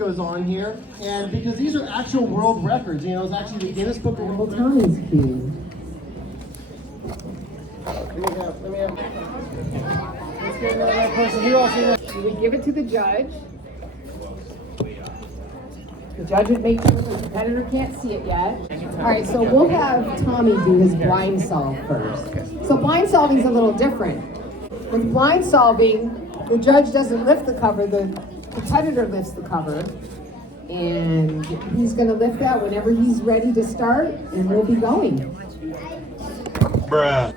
goes on here, and because these are actual world records, you know, it's actually the Guinness Book of World Records. Tommy's key. Let me have. Let's get the right person here also. We give it to the judge. The judge would make sure the competitor can't see it yet. All right, so we'll have Tommy do his blind solve first. So blind solving is a little different. With blind solving, the judge doesn't lift the cover, the competitor lifts the cover. And he's gonna lift that whenever he's ready to start, and we'll be going. Bruh.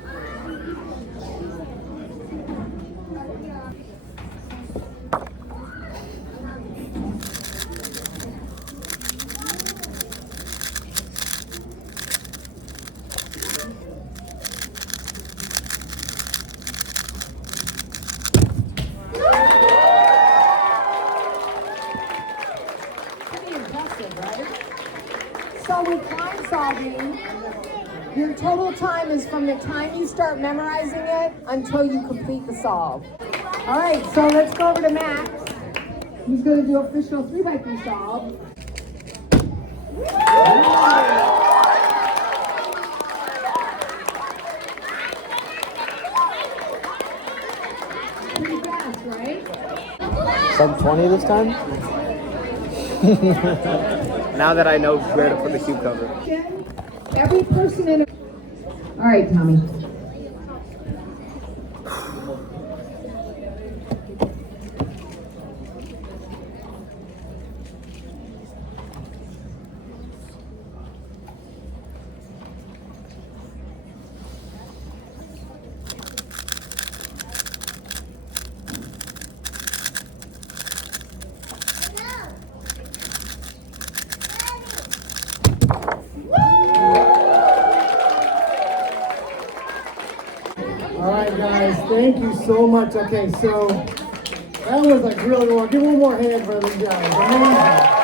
So with blind solving, your total time is from the time you start memorizing it until you complete the solve. All right, so let's go over to Max. He's going to do official 3x3 solve. Pretty fast, right? Sub 20 this time? Now that I know where to put the cube cover. Every person in a... All right, Tommy. All right, guys, thank you so much. Okay, so that was like really well. Give one more hand for these guys. Amazing.